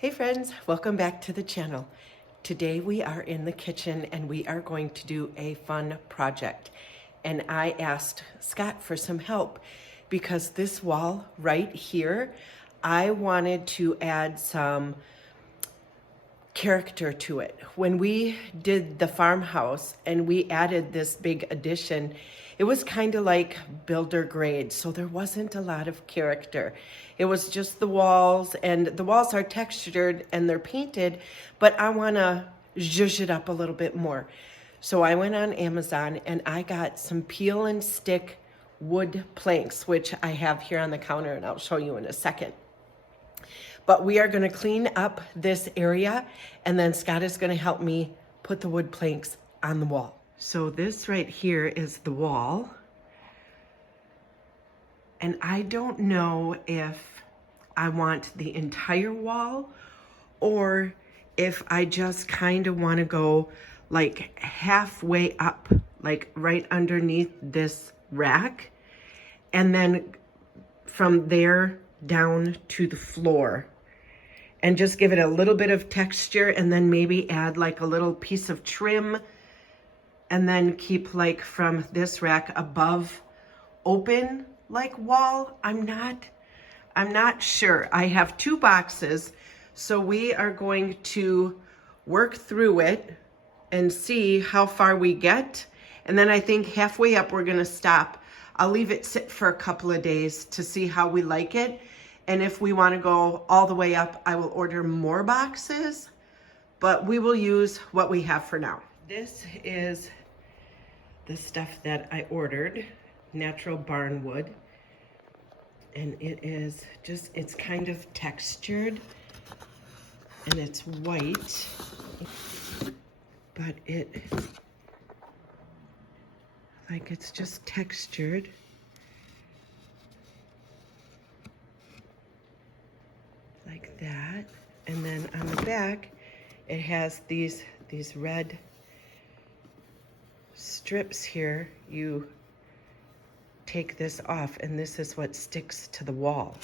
Hey friends, welcome back to the channel. Today we are in the kitchen and we are going to do a fun project. And I asked Scott for some help because this wall right here, I wanted to add some character to it. When we did the farmhouse and we added this big addition, it was kind of like builder grade, so there wasn't a lot of character. It was just the walls, and the walls are textured and they're painted, but I want to zhuzh it up a little bit more. So I went on Amazon and I got some peel and stick wood planks, which I have here on the counter and I'll show you in a second. But we are going to clean up this area and then Scott is going to help me put the wood planks on the wall. So this right here is the wall. And I don't know if I want the entire wall or if I just kind of want to go like halfway up, like right underneath this rack. And then from there down to the floor. And just give it a little bit of texture and then maybe add like a little piece of trim and then keep like from this rack above open like wall. I'm not sure. I have two boxes, so we are going to work through it and see how far we get. And then I think halfway up we're gonna stop. I'll leave it sit for a couple of days to see how we like it. And if we want to go all the way up, I will order more boxes, but we will use what we have for now. This is the stuff that I ordered, natural barn wood. And it is just, it's kind of textured and it's white, but it's just textured. Like that. And then on the back it has these red strips here. You take this off and this is what sticks to the wall.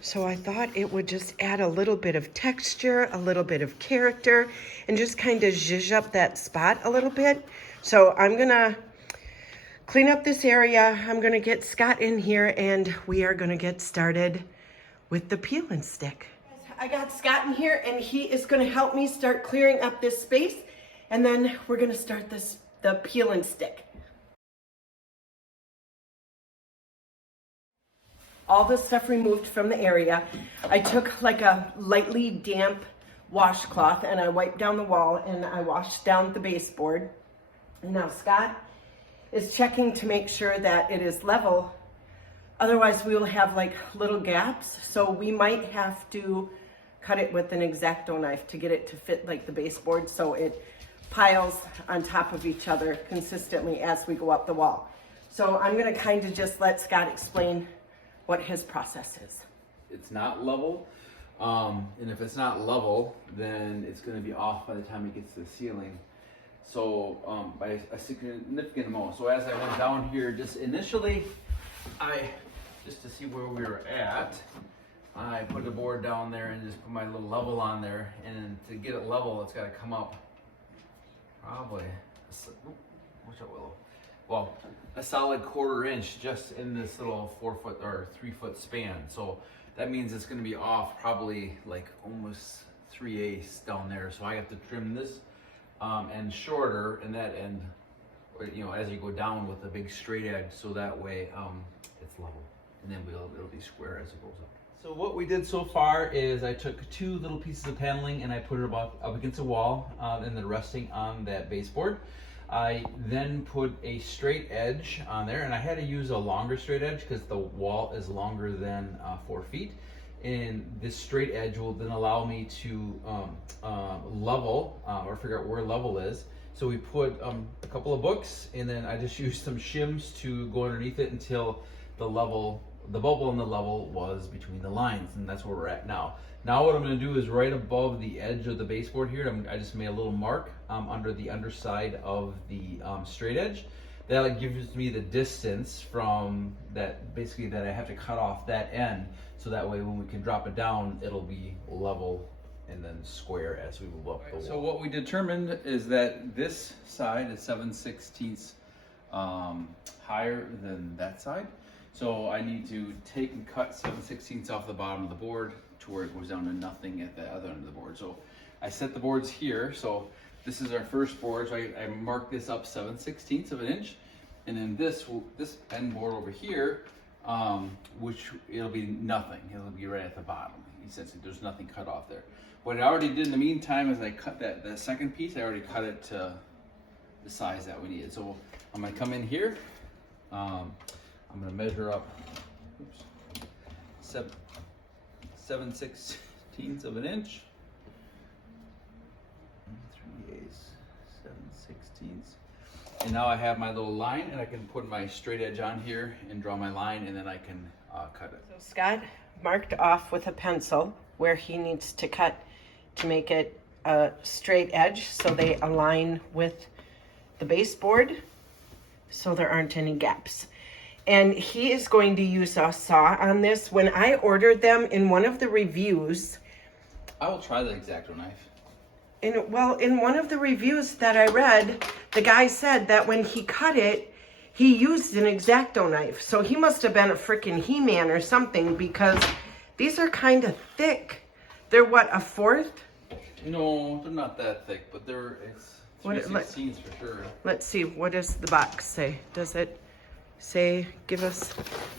So I thought it would just add a little bit of texture, a little bit of character, and just kind of zhuzh up that spot a little bit. So I'm gonna clean up this area. I'm gonna get Scott in here and we are gonna get started with the peel and stick. I got Scott in here and he is going to help me start clearing up this space, and then we're going to start the peel and stick. All the stuff removed from the area. I took like a lightly damp washcloth and I wiped down the wall and I washed down the baseboard. And now Scott is checking to make sure that it is level. Otherwise, we will have like little gaps, so we might have to cut it with an X-Acto knife to get it to fit like the baseboard so it piles on top of each other consistently as we go up the wall. So I'm gonna kind of just let Scott explain what his process is. It's not level, and if it's not level, then it's gonna be off by the time it gets to the ceiling. So by a significant amount. So as I went down here, just initially, just to see where we were at, I put the board down there and just put my little level on there, and to get it level, it's got to come up probably, watch out, Willow. Well, a solid 1/4 inch just in this little 4 foot or 3 foot span. So that means it's going to be off probably like almost 3/8 down there. So I have to trim this end shorter, and that end, you know, as you go down with a big straight edge, so that way it's level. And then it'll be square as it goes up. So what we did so far is I took 2 little pieces of paneling and I put it up against the wall and then resting on that baseboard. I then put a straight edge on there, and I had to use a longer straight edge because the wall is longer than 4 feet. And this straight edge will then allow me to level or figure out where level is. So we put a couple of books, and then I just used some shims to go underneath it until the bubble and the level was between the lines, and that's where we're at now. Now what I'm going to do is right above the edge of the baseboard here, I just made a little mark under the underside of the straight edge. that gives me the distance from that, basically that I have to cut off that end, so that way when we can drop it down, it'll be level and then square as we move up the wall. So what we determined is that this side is 7/16 higher than that side. So I need to take and cut 7/16 off the bottom of the board to where it goes down to nothing at the other end of the board. So I set the boards here. So this is our first board. So I mark this up 7/16 of an inch. And then this end board over here, which it'll be nothing. It'll be right at the bottom. Essentially, there's nothing cut off there. What I already did in the meantime is I cut that second piece. I already cut it to the size that we needed. So I'm gonna come in here. I'm gonna measure up 7/16 of an inch. 3/8, 7/16. And now I have my little line, and I can put my straight edge on here and draw my line, and then I can cut it. So Scott marked off with a pencil where he needs to cut to make it a straight edge so they align with the baseboard so there aren't any gaps. And he is going to use a saw on this. When I ordered them in one of the reviews, I will try the X-Acto knife. in one of the reviews that I read, the guy said that when he cut it, he used an X-Acto knife. So he must have been a freaking He-Man or something, because these are kind of thick. They're what, a fourth? No, they're not that thick, but it's 3/16 for sure. Let's see, what does the box say? Does it say,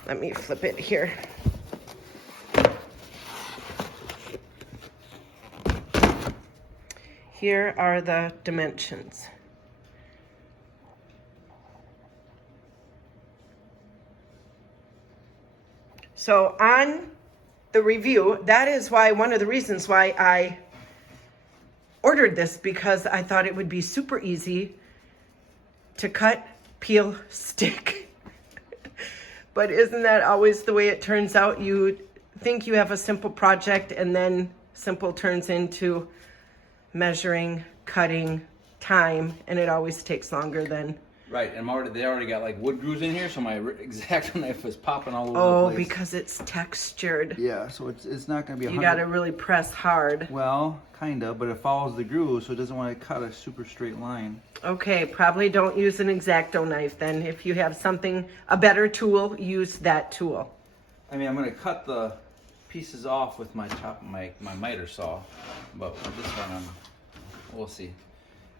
let me flip it here. Here are the dimensions. So on the review, that is why, one of the reasons why I ordered this, because I thought it would be super easy to cut, peel, stick. But isn't that always the way it turns out? You think you have a simple project, and then simple turns into measuring, cutting, time, and it always takes longer than... Right, and they already got like wood grooves in here, so my X-Acto knife was popping all over the Oh, place. because it's textured. Yeah, so it's not going to be You got to really press hard. Well, kind of, but it follows the groove, so it doesn't want to cut a super straight line. Okay, probably don't use an X-Acto knife then. If you have a better tool, use that tool. I mean, I'm going to cut the pieces off with my miter saw, but with this one, we'll see.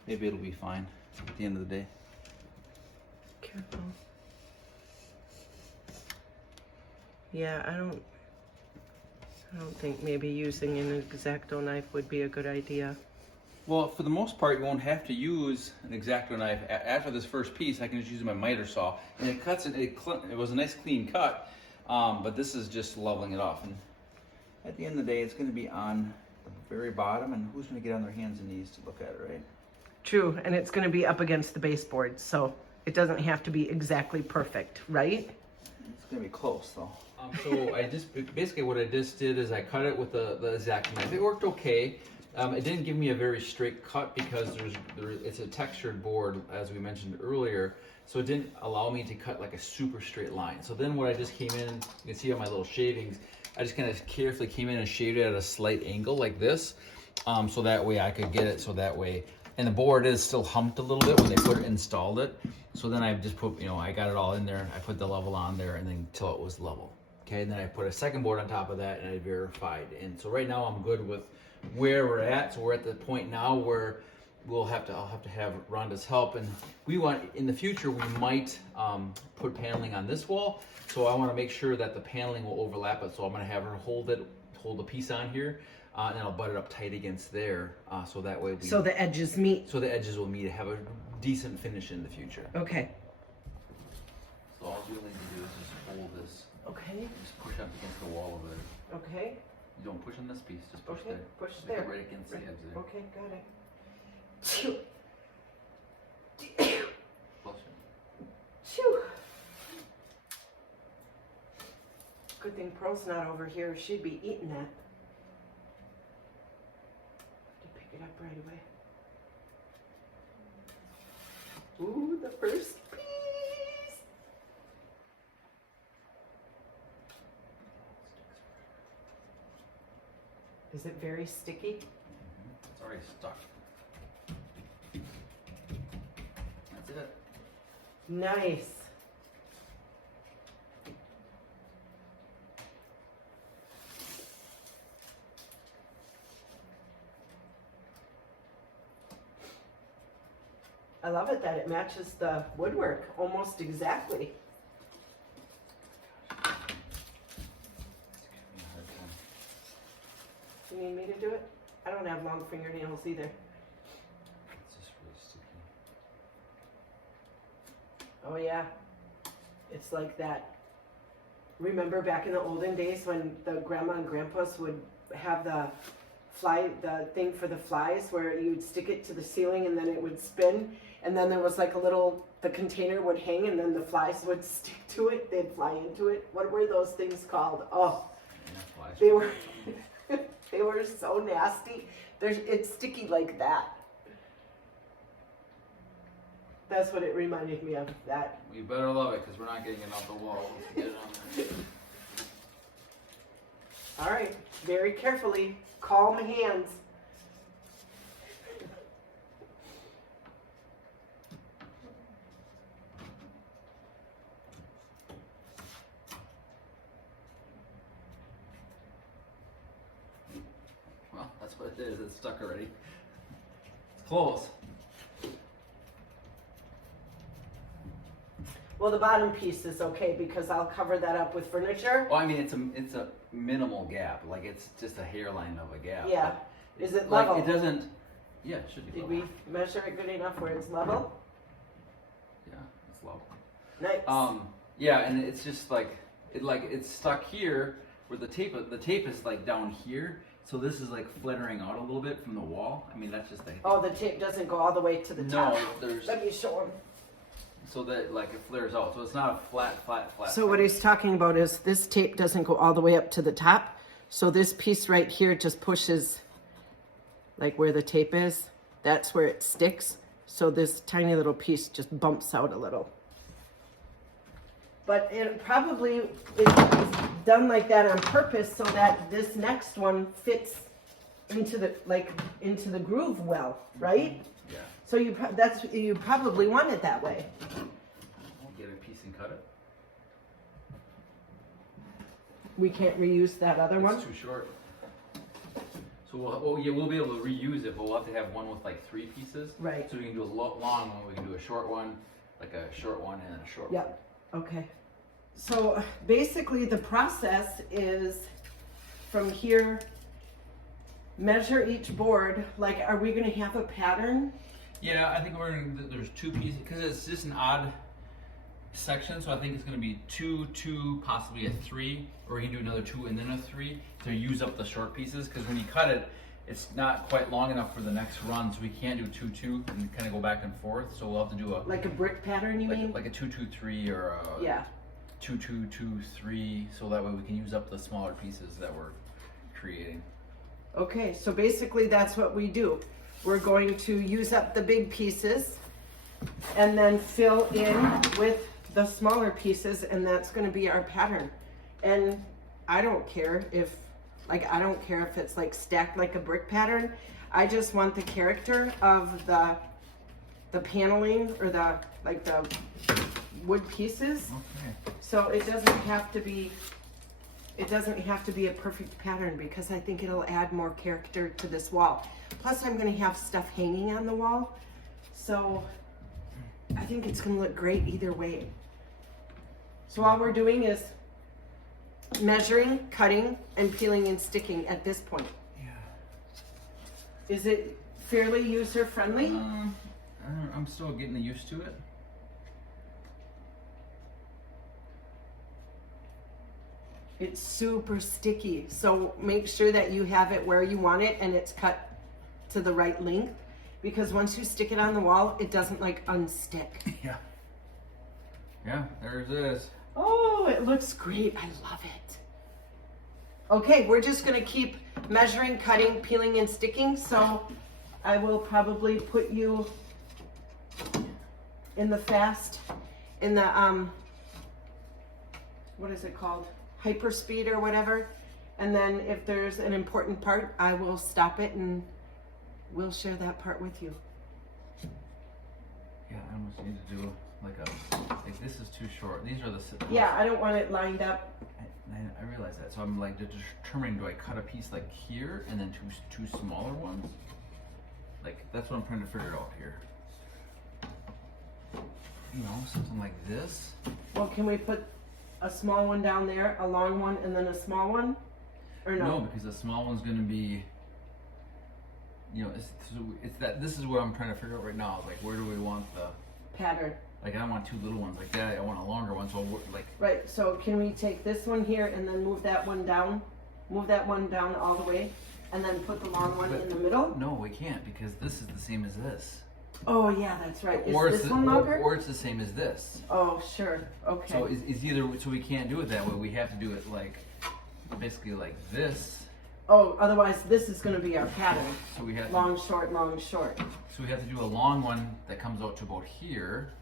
Maybe it'll be fine at the end of the day. Careful. Yeah, I don't think maybe using an X-Acto knife would be a good idea. Well, for the most part, you won't have to use an X-Acto knife. After this first piece, I can just use my miter saw, and it cuts it. It was a nice clean cut, but this is just leveling it off. And at the end of the day, it's going to be on the very bottom, and who's going to get on their hands and knees to look at it, right? True, and it's going to be up against the baseboard, so it doesn't have to be exactly perfect, right? It's going to be close, though. So basically what I just did is I cut it with the X-Acto knife. It worked okay. It didn't give me a very straight cut because it's a textured board, as we mentioned earlier, so it didn't allow me to cut like a super straight line. So then what I just came in, you can see on my little shavings, I just kind of carefully came in and shaved it at a slight angle like this, so that way I could get it so that way. And the board is still humped a little bit when they installed it. So then I just put, I got it all in there. I put the level on there and then until it was level. Okay, and then I put a second board on top of that and I verified. And so right now I'm good with where we're at. So we're at the point now where I'll have to have Rhonda's help. And we want, in the future, we might put paneling on this wall. So I want to make sure that the paneling will overlap it. So I'm going to have her hold a piece on here. And I'll butt it up tight against there, so that way so the edges meet. So the edges will meet to have a decent finish in the future. Okay. So all you need to do is just hold this. Okay. Just push up against the wall over there. Okay. You don't push on this piece, just push there. Push just there. right against the edge there. Okay, got it. Closer. Phew. Good thing Pearl's not over here. She'd be eating that. Pick it up right away. Ooh, the first piece. Is it very sticky? It's already stuck. That's it. Nice. I love it that it matches the woodwork almost exactly. You need me to do it? I don't have long fingernails either. It's just really sticky. Oh yeah, it's like that. Remember back in the olden days when the grandma and grandpas would have the thing for the flies where you'd stick it to the ceiling and then it would spin, and then there was like the container would hang and then the flies would stick to it, they'd fly into it. What were those things called? Oh, Yeah, they were, they were so nasty. It's sticky like that. That's what it reminded me of, that. You better love it because we're not getting it off the wall. Let's get it on there. All right, very carefully, calm hands. Well, that's what it is. It's stuck already. It's close. Well, the bottom piece is okay because I'll cover that up with furniture. Well, I mean, it's a minimal gap. Like it's just a hairline of a gap. Yeah. Is it like level? it doesn't. Yeah, it should be. Did level. we measure it good enough where it's level? Yeah, it's level. Nice. Yeah, and it's just like it's stuck here where the tape is like down here. So this is like flittering out a little bit from the wall. I mean, that's just Oh, the tape doesn't go all the way to the top. No, there's. Let me show him. So that like it flares out. So it's not a flat. So what he's talking about is this tape doesn't go all the way up to the top. So this piece right here just pushes like where the tape is. That's where it sticks. So this tiny little piece just bumps out a little. But it probably is done like that on purpose so that this next one fits into the groove well, right? Yeah. So you probably want it that way. We'll get a piece and cut it. We can't reuse that other one. It's too short. So we'll be able to reuse it, but we'll have to have one with like 3 pieces. Right. So we can do a long one, we can do a short one, like a short one and a short one. Yep. Okay. So basically the process is from here, measure each board. Like, are we going to have a pattern? Yeah, I think there's 2 pieces because it's just an odd section. So I think it's going to be 2, possibly a 3, or we can do another 2 and then a 3 to use up the short pieces. Because when you cut it, it's not quite long enough for the next run, so we can't do 2 and kind of go back and forth. So we'll have to do like a brick pattern, you mean? Like a 2-2-3 or a yeah. 2-2-2-3, so that way we can use up the smaller pieces that we're creating. Okay, so basically that's what we do. We're going to use up the big pieces and then fill in with the smaller pieces, and that's going to be our pattern. And I don't care if it's like stacked like a brick pattern. I just want the character of the paneling or the wood pieces. Okay. So it doesn't have to be a perfect pattern because I think it'll add more character to this wall. Plus I'm going to have stuff hanging on the wall. So I think it's going to look great either way. So all we're doing is measuring, cutting, and peeling and sticking at this point. Yeah. Is it fairly user-friendly? I'm still getting used to it. It's super sticky, so make sure that you have it where you want it and it's cut to the right length, because once you stick it on the wall, it doesn't like unstick. Yeah. Yeah, there it is. Oh, it looks great. I love it. Okay, we're just gonna keep measuring, cutting, peeling, and sticking, so I will probably put you in the what is it called? Hyper speed or whatever, And then if there's an important part, I will stop it and we'll share that part with you. Yeah, I almost need to do like this is too short. These are the. Yeah, I don't want it lined up. I realize that. So I'm like determining, do I cut a piece like here and then two smaller ones? Like, that's what I'm trying to figure out here. You know, something like this. Well, can we put a small one down there, a long one, and then a small one? Or no? No, because the small one's going to be, you know, it's that, this is what I'm trying to figure out right now. Like, where do we want the pattern? Like, I don't want two little ones like that. I want a longer one. So, like. Right. So, can we take this one here and then move that one down? Move that one down all the way, and then put the long one in the middle? No, we can't, because this is the same as this. Oh yeah, that's right. Or Is this one longer? Or it's the same as this. Oh sure. Okay. So it's either, so we can't do it that way. We have to do it like, basically like this. Oh, otherwise this is going to be our pattern. So we have long, short, long, short. So we have to do a long one that comes out to about here,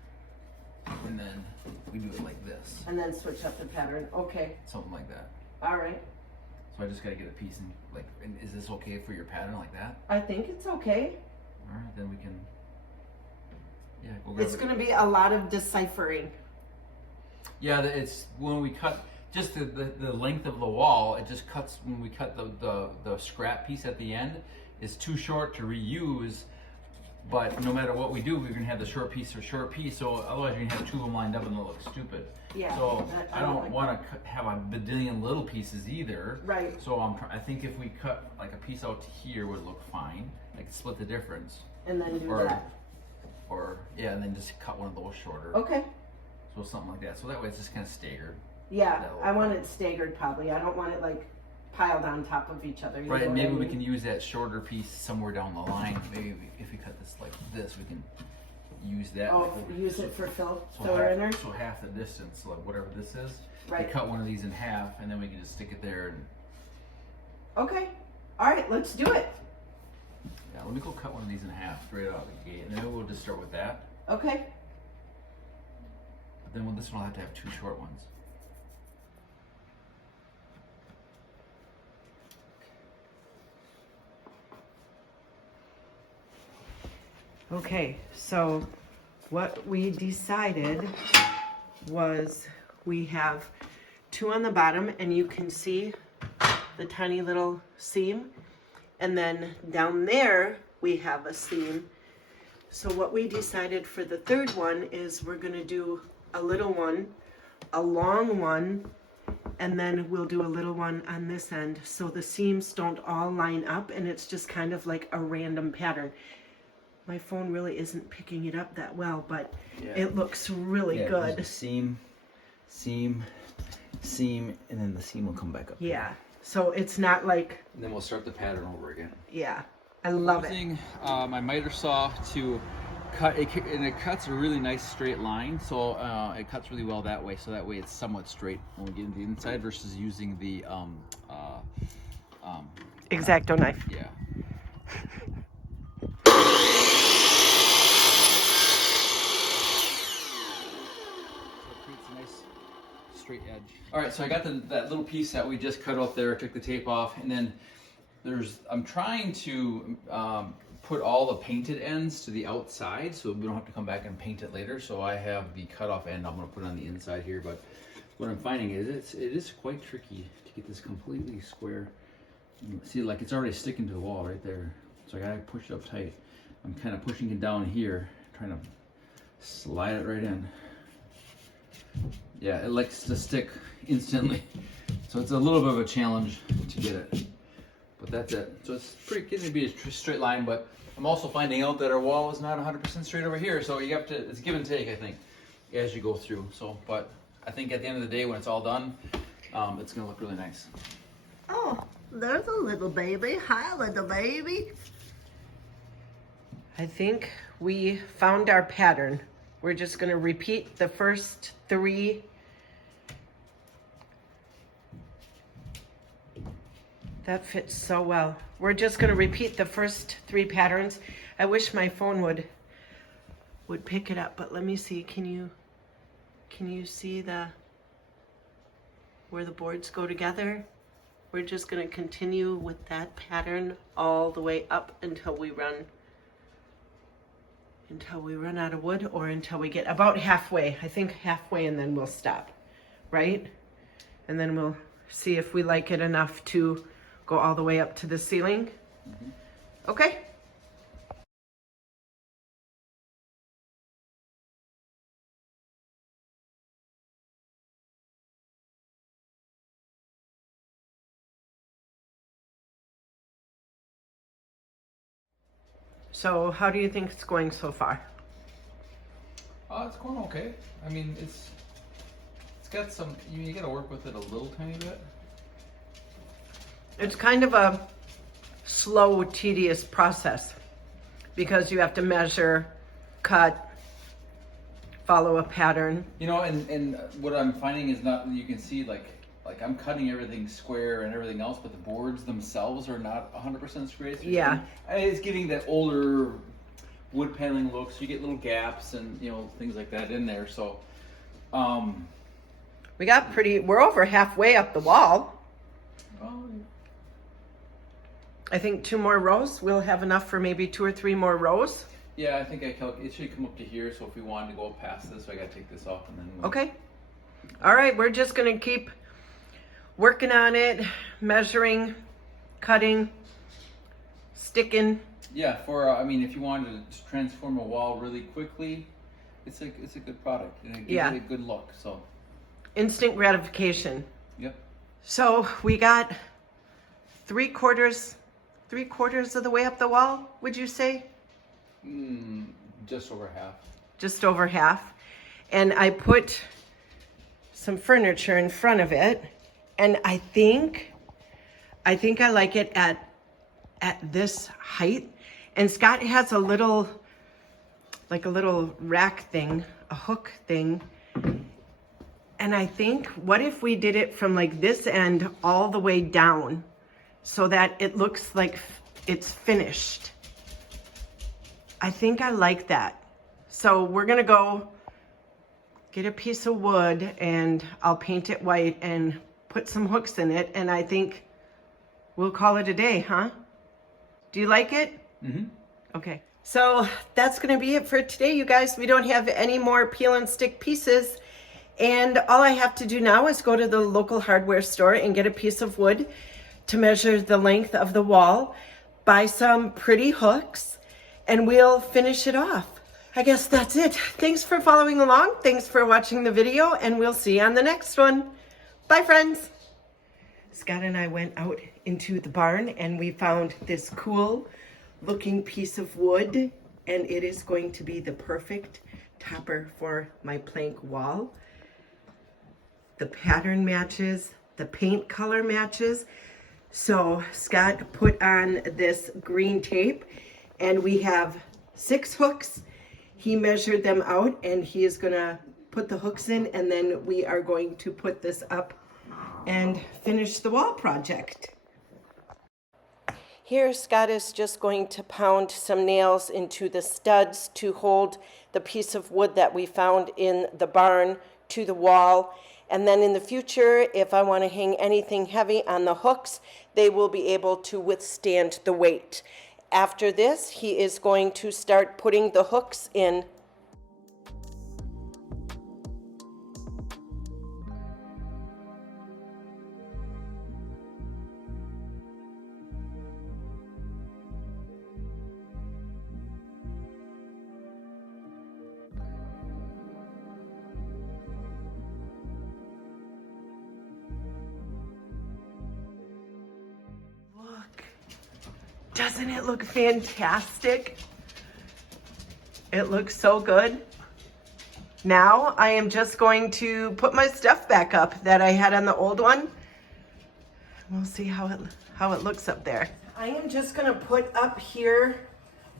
and then we do it like this. And then switch up the pattern. Okay. Something like that. All right. So I just got to get a piece and like, is this okay for your pattern like that? I think it's okay. All right, then we can. Yeah, it's going to be a lot of deciphering. Yeah, it's when we cut just the length of the wall. It just cuts when we cut the scrap piece at the end is too short to reuse. But no matter what we do, we're gonna have the short piece or short piece. So otherwise, you're gonna have two of them lined up and they'll look stupid. Yeah. So I don't want to have a badillion little pieces either. Right. So I think if we cut like a piece out to here would look fine. Like split the difference. And then do that. Or yeah, and then just cut one of those shorter. Okay. So something like that. So that way it's just kind of staggered. Yeah, I want it staggered probably. I don't want it like piled on top of each other. Right, and maybe we can use that shorter piece somewhere down the line. Maybe if we cut this like this, we can use that. Oh, use it for filler in there? So half the distance, like whatever this is. Right. We cut one of these in half, and then we can just stick it there. And okay. All right, let's do it. Yeah, let me go cut one of these in half straight out of the gate, and then we'll just start with that. Okay. But then this one will have to have two short ones. Okay, so what we decided was we have two on the bottom, and you can see the tiny little seam, and then down there we have a seam. So what we decided for the third one is we're going to do a little one, a long one, and then we'll do a little one on this end, so the seams don't all line up and it's just kind of like a random pattern. My phone really isn't picking it up that well, but it looks really good. Just seam, seam, seam, and then the seam will come back up. Yeah, so it's not like... And then we'll start the pattern over again. Yeah, I love it. Using my miter saw to cut it, and it cuts a really nice straight line, so it cuts really well that way. So that way it's somewhat straight when we get into the inside versus using the X-Acto knife. Yeah. Straight edge. All right, so I got that little piece that we just cut off there, took the tape off, and then I'm trying to put all the painted ends to the outside so we don't have to come back and paint it later. So I have the cut off end I'm gonna put on the inside here, but what I'm finding is it is quite tricky to get this completely square. See, like it's already sticking to the wall right there. So I gotta push it up tight. I'm kind of pushing it down here, trying to slide it right in. Yeah, it likes to stick instantly. So it's a little bit of a challenge to get it. But that's it. So it's pretty getting to be a straight line, but I'm also finding out that our wall is not 100% straight over here. So you have to, it's give and take, I think, as you go through. So, but I think at the end of the day, when it's all done, it's gonna look really nice. Oh, there's a little baby. Hi, little baby. I think we found our pattern. We're just going to repeat the first three. That fits so well. We're just going to repeat the first three patterns. I wish my phone would pick it up, but let me see. Can you see where the boards go together? we're just gonna continue with that pattern all the way up until we run out of wood, or until we get about halfway. I think halfway, and then we'll stop, right? And then we'll see if we like it enough to go all the way up to the ceiling. Okay. So how do you think it's going so far? It's going okay. I mean, it's got some. You got to work with it a little tiny bit. It's kind of a slow, tedious process because you have to measure, cut, follow a pattern. You know, and what I'm finding is not, you can see like I'm cutting everything square and everything else, but the boards themselves are not 100% square. So Yeah. It's giving that older wood paneling look, so you get little gaps and, you know, things like that in there. So, we're over halfway up the wall. well, I think 2 more rows. We'll have enough for maybe 2 or 3 more rows. yeah, I think it should come up to here. So if we wanted to go past this, I got to take this off and then. Okay. All right, we're just gonna keep working on it, measuring, cutting, sticking. Yeah, I mean, if you wanted to transform a wall really quickly, it's a good product and it gives it a good look. So. Instant gratification. Yep. So we got 3/4 of the way up the wall, would you say? Just over half. Just over half. And I put some furniture in front of it, and I think I like it at this height. And Scott has a little rack thing, a hook thing. And I think, what if we did it from like this end all the way down so that it looks like it's finished? I think I like that. So we're gonna go get a piece of wood and I'll paint it white and put some hooks in it, and I think we'll call it a day, huh? Do you like it? Mm-hmm. Okay. So that's gonna be it for today, you guys. We don't have any more peel and stick pieces. And all I have to do now is go to the local hardware store and get a piece of wood to measure the length of the wall, buy some pretty hooks, and we'll finish it off. I guess that's it. Thanks for following along. Thanks for watching the video, and we'll see you on the next one. Bye, friends. Scott and I went out into the barn and we found this cool looking piece of wood, and it is going to be the perfect topper for my plank wall. The pattern matches, the paint color matches. So Scott put on this green tape, and we have 6 hooks. He measured them out, and he is gonna put the hooks in, and then we are going to put this up and finish the wall project. Here, Scott is just going to pound some nails into the studs to hold the piece of wood that we found in the barn to the wall. And then in the future, if I want to hang anything heavy on the hooks, they will be able to withstand the weight. After this, he is going to start putting the hooks in. Doesn't it look fantastic? It looks so good. Now I am just going to put my stuff back up that I had on the old one. We'll see how it looks up there. I am just gonna put up here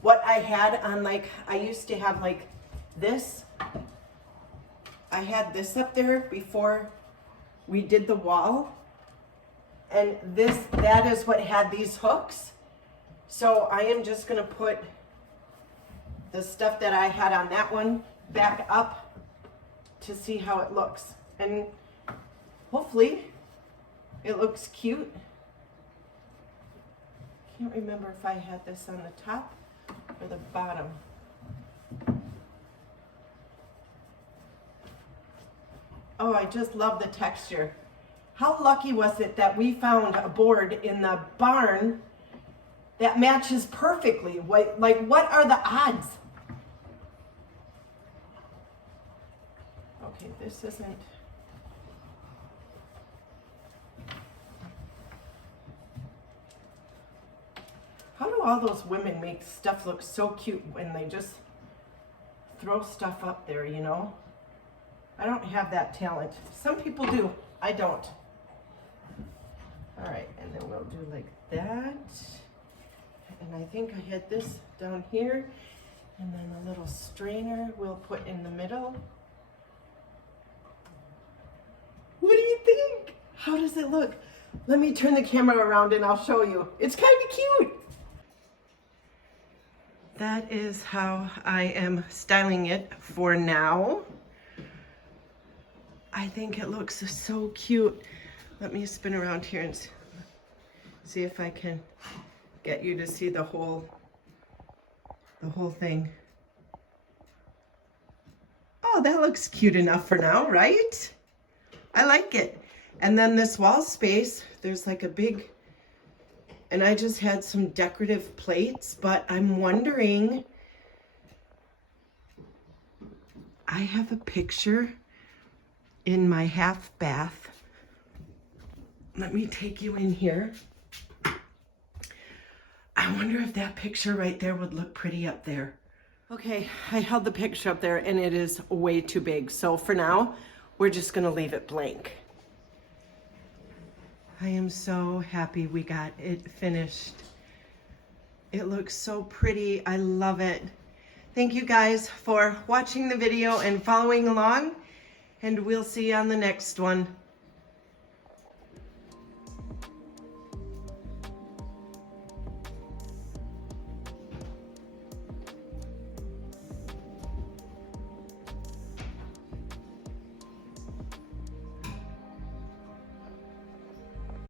what I had on, like, I used to have like this. I had this up there before we did the wall. And that is what had these hooks. So I am just gonna put the stuff that I had on that one back up to see how it looks. And hopefully it looks cute Can't remember if I had this on the top or the bottom. Oh, I just love the texture. How lucky was it that we found a board in the barn that matches perfectly? Like, what are the odds? Okay, this isn't... How do all those women make stuff look so cute when they just throw stuff up there, you know? I don't have that talent. Some people do. I don't. All right, and then we'll do like that. And I think I had this down here. And then a little strainer we'll put in the middle. What do you think? How does it look? Let me turn the camera around and I'll show you. It's kind of cute. That is how I am styling it for now. I think it looks so cute. Let me spin around here and see if I can get you to see the whole thing. Oh, that looks cute enough for now, right? I like it. And then this wall space, there's like a big, and I just had some decorative plates, but I'm wondering, I have a picture in my half bath. Let me take you in here. I wonder if that picture right there would look pretty up there. Okay, I held the picture up there and it is way too big. So for now, we're just gonna leave it blank. I am so happy we got it finished. It looks so pretty. I love it. Thank you guys for watching the video and following along, and we'll see you on the next one.